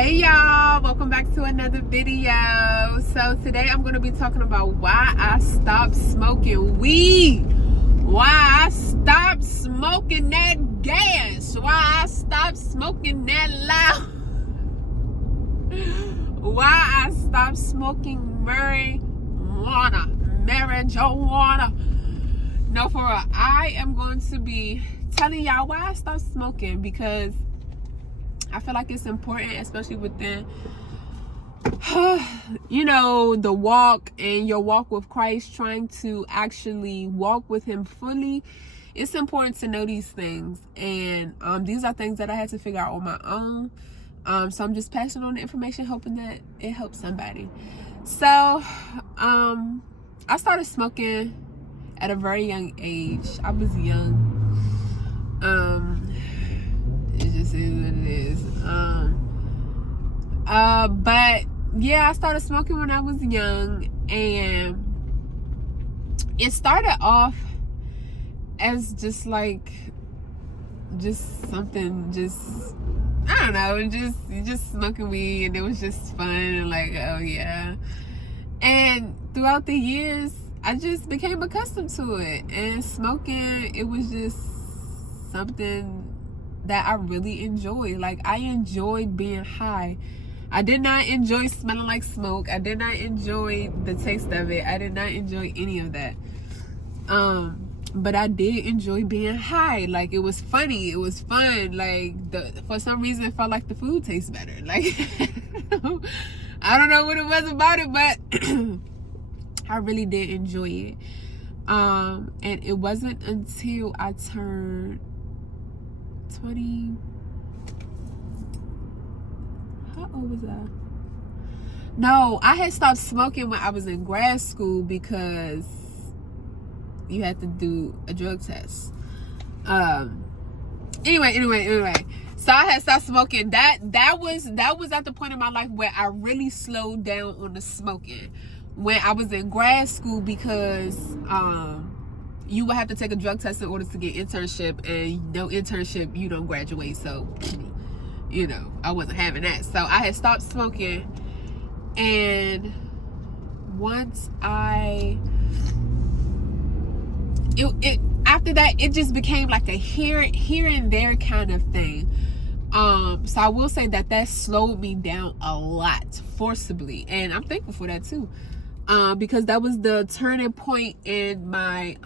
Hey y'all, welcome back to another video. So today I'm going to be talking about why I stopped smoking weed, why I stopped smoking that gas, why I stopped smoking that loud, why I stopped smoking marijuana. No, for real, I am going to be telling y'all why I stopped smoking, because I feel like it's important, especially within, the walk and your walk with Christ, trying to actually walk with him fully. It's important to know these things. And these are things that I had to figure out on my own. So I'm just passing on the information, hoping that it helps somebody. So I started smoking at a very young age. I was young. It just is what it is. But yeah, I started smoking when I was young, and it started off as just something, I don't know, just smoking weed, and it was just fun, and oh yeah. And throughout the years, I just became accustomed to it, and smoking, it was just something that I really enjoyed. I enjoyed being high. I did not enjoy smelling like smoke. I did not enjoy the taste of it. I did not enjoy any of that. But I did enjoy being high. It was funny. It was fun. For some reason, it felt like the food tastes better. I don't know what it was about it, but I really did enjoy it. And it wasn't until I turned 20. How old was I? No, I had stopped smoking when I was in grad school, because you had to do a drug test. Anyway. So I had stopped smoking. That was at the point in my life where I really slowed down on the smoking. When I was in grad school, because you would have to take a drug test in order to get internship, and no internship, you don't graduate. So, I wasn't having that. So I had stopped smoking, and once after that, it just became like a here and there kind of thing. So I will say that slowed me down a lot, forcibly, and I'm thankful for that too. Because that was the turning point in my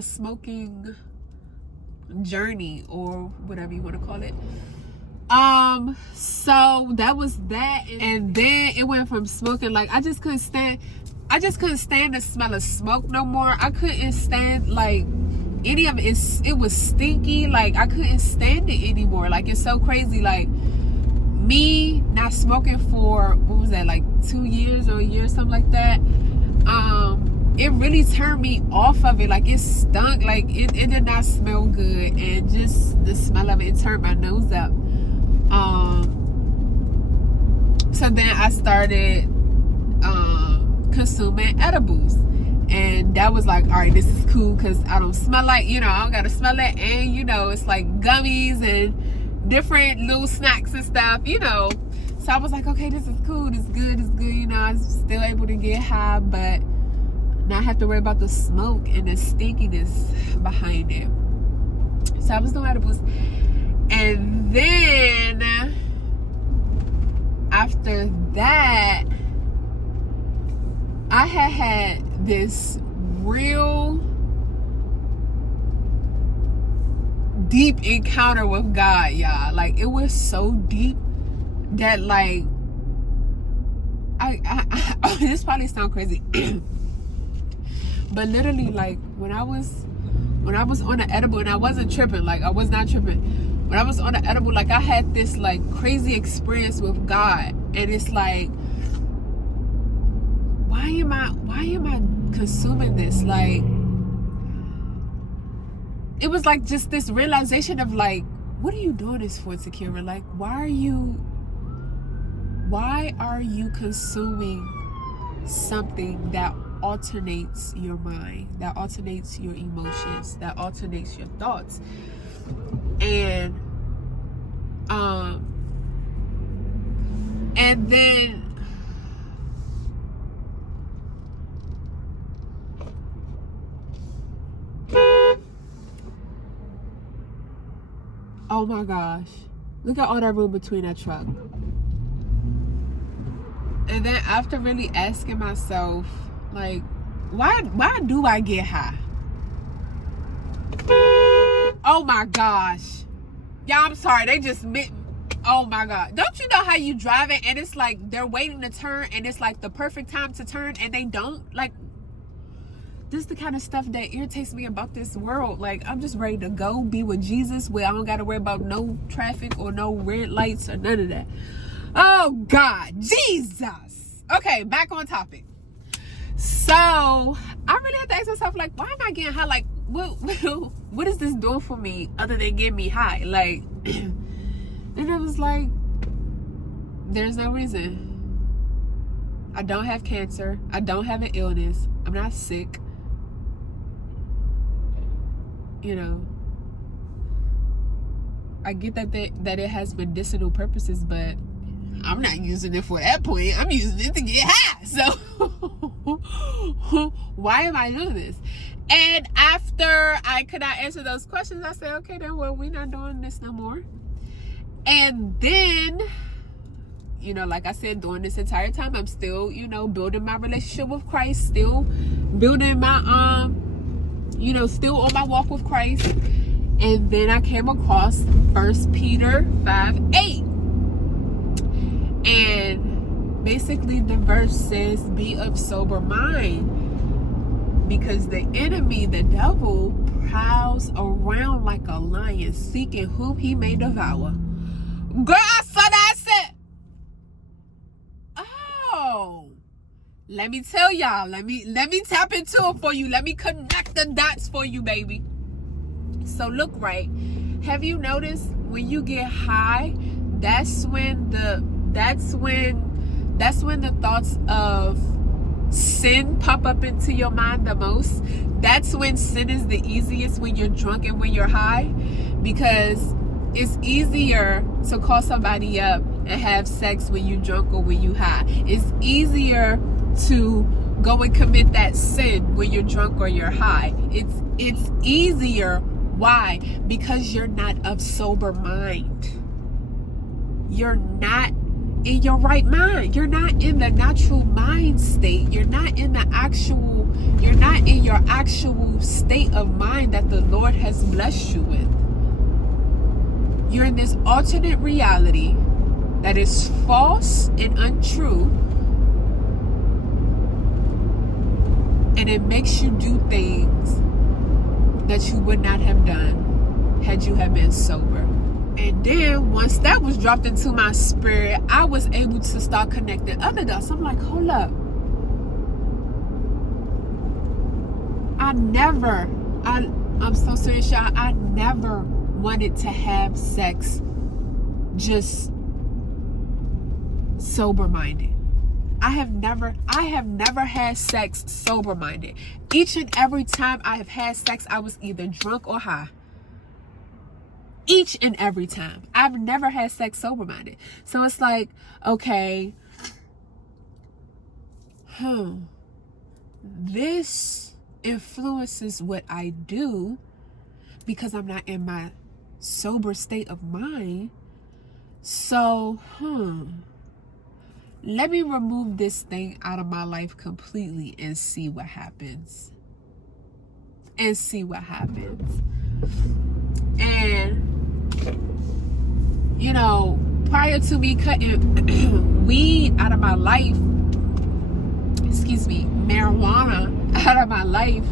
smoking journey, or whatever you want to call it. So that was that, and then it went from smoking. I just couldn't stand the smell of smoke no more. I couldn't stand any of it. It was stinky. I couldn't stand it anymore. It's so crazy. Me not smoking for, what was that, 2 years or a year, something like that. It really turned me off of it. It stunk. It did not smell good, and just the smell of it turned my nose up. So then I started consuming edibles, and that was all right, this is cool, because I don't smell I don't gotta smell it, and it's gummies and different little snacks and stuff, So I was like, okay, this is cool, this is good, I was still able to get high, but not have to worry about the smoke and the stinkiness behind it. So I was doing edibles, and then after that, I had this real deep encounter with God, y'all. It was so deep that I this probably sound crazy, but literally, when I was on the edible, and I wasn't tripping, I was not tripping. When I was on the edible, I had this crazy experience with God, and it's why am I consuming this? It was just this realization of what are you doing this for, Takira? Why are you consuming something that alternates your mind, that alternates your emotions, that alternates your thoughts? And then oh my gosh, look at all that room between that truck. And then after really asking myself, like, why do I get high? Oh my gosh. Y'all, I'm sorry. They just oh my God. Don't you know how you driving and it's like they're waiting to turn and it's like the perfect time to turn and they don't? Like, this is the kind of stuff that irritates me about this world. Like, I'm just ready to go be with Jesus where I don't got to worry about no traffic or no red lights or none of that. Oh God, Jesus. Okay, back on topic. So I really have to ask myself, like, why am I getting high? Like, what is this doing for me other than getting me high? Like, and it was like, there's no reason. I don't have cancer. I don't have an illness. I'm not sick. You know, I get that it has medicinal purposes, but I'm not using it for that point. I'm using it to get high. So why am I doing this? And after I could not answer those questions, I said, okay, then, well, we're not doing this no more. And then, you know, like I said, during this entire time, I'm still, you know, building my relationship with Christ, still building my, you know, still on my walk with Christ. And then I came across 1 Peter 5:8. And basically the verse says, be of sober mind, because the enemy, the devil, prowls around like a lion, seeking whom he may devour. Girl, so that's it. Oh, let me tell y'all, let me tap into it for you. Let me connect the dots for you, baby. So look, right, have you noticed when you get high, that's when the thoughts of sin pop up into your mind the most. That's when sin is the easiest, when you're drunk and when you're high, because it's easier to call somebody up and have sex when you're drunk or when you're high. It's easier to go and commit that sin when you're drunk or you're high. It's easier. Why? Because you're not of sober mind. You're not in your right mind. You're not in the natural mind state. You're not in your actual state of mind that the Lord has blessed you with. You're in this alternate reality that is false and untrue, and it makes you do things that you would not have done had you have been sober. And then once that was dropped into my spirit, I was able to start connecting other dots. I'm like, hold up. I'm so serious, y'all. I never wanted to have sex just sober-minded. I have never had sex sober-minded. Each and every time I have had sex, I was either drunk or high. Each and every time. I've never had sex sober-minded. So it's like, okay, this influences what I do because I'm not in my sober state of mind. So, let me remove this thing out of my life completely and see what happens. And you know, prior to me cutting weed out of my life, marijuana out of my life,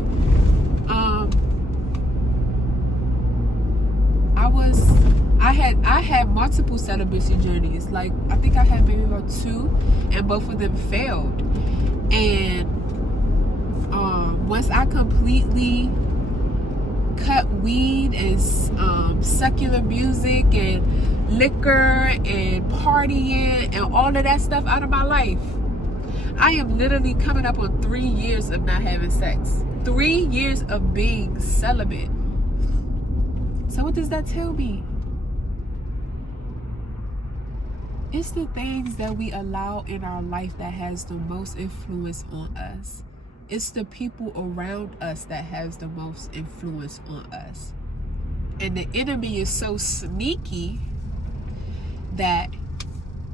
I had multiple celibacy journeys. Like, I think I had maybe about 2, and both of them failed. And once I completely cut weed and secular music and liquor and partying and all of that stuff out of my life, I am literally coming up on 3 years of not having sex. 3 years of being celibate. So what does that tell me? It's the things that we allow in our life that has the most influence on us. It's the people around us that has the most influence on us. And the enemy is so sneaky that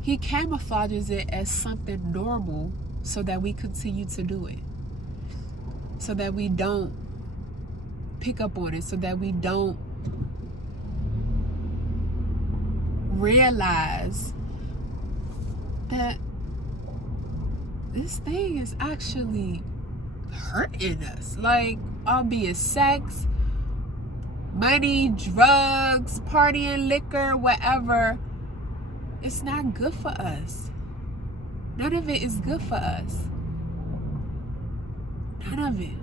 he camouflages it as something normal so that we continue to do it. So that we don't pick up on it. So that we don't realize that this thing is actually hurting us. Like, albeit sex, money, drugs, partying, liquor, whatever, it's not good for us. None of it is good for us. None of it.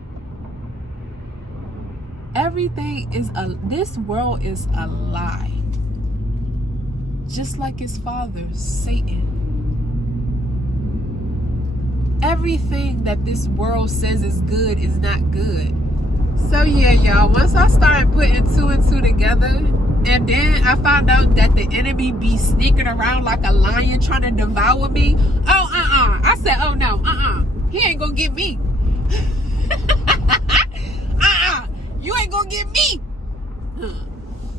Everything is this world is a lie. Just like his father, Satan. Everything that this world says is good is not good. So yeah, y'all, once I started putting two and two together, and then I found out that the enemy be sneaking around like a lion trying to devour me. I said, oh no, he ain't gonna get me. You ain't gonna get me.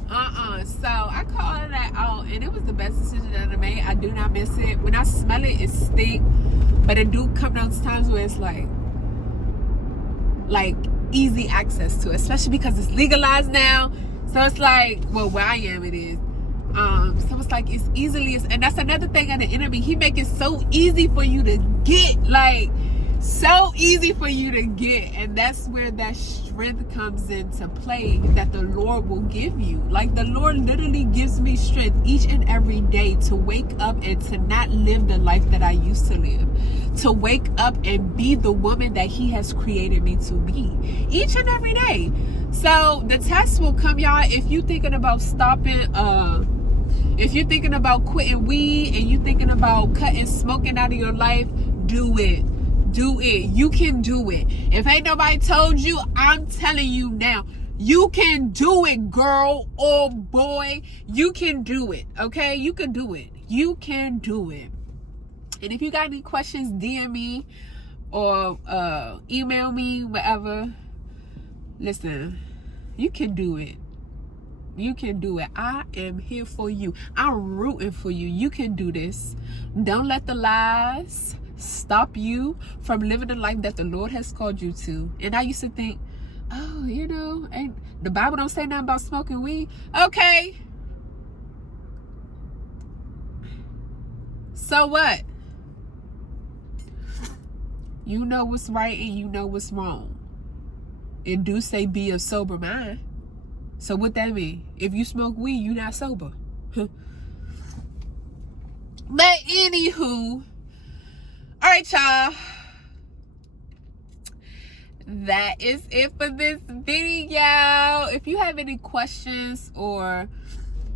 So I called that out, and it was the best decision that I made. I do not miss it. When I smell it, it stink. But it do come down to times where it's like easy access to it, especially because it's legalized now. So it's like, well, where I am, it is. So it's like it's easily, and that's another thing of the enemy. He make it so easy for you to get, like so easy for you to get, and that's where that strength comes into play that the Lord will give you. Like, the Lord literally gives me strength each and every day to wake up and to not live the life that I used to live, to wake up and be the woman that he has created me to be each and every day. So the test will come, y'all. If you thinking about stopping, if you're thinking about quitting weed and you thinking about cutting smoking out of your life, do it. Do it. You can do it. If ain't nobody told you, I'm telling you now. You can do it, girl or boy. You can do it. Okay? You can do it. You can do it. And if you got any questions, DM me or email me, whatever. Listen, you can do it. You can do it. I am here for you. I'm rooting for you. You can do this. Don't let the lies stop you from living the life that the Lord has called you to. And I used to think, oh, and the Bible don't say nothing about smoking weed. Okay. So what? You know what's right and you know what's wrong. It do say be of sober mind. So what that mean? If you smoke weed, you not sober. But anywho, all right, y'all. That is it for this video. If you have any questions or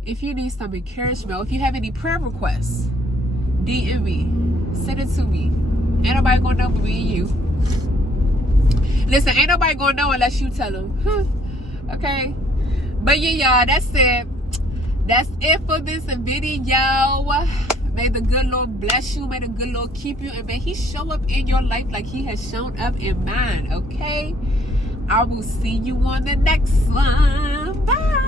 if you need some encouragement, or if you have any prayer requests, DM me. Send it to me. Ain't nobody gonna know but me and you. Listen, ain't nobody gonna know unless you tell them. Okay? But yeah, y'all, that's it. That's it for this video. May the good Lord bless you. May the good Lord keep you. And may he show up in your life like he has shown up in mine. Okay? I will see you on the next one. Bye.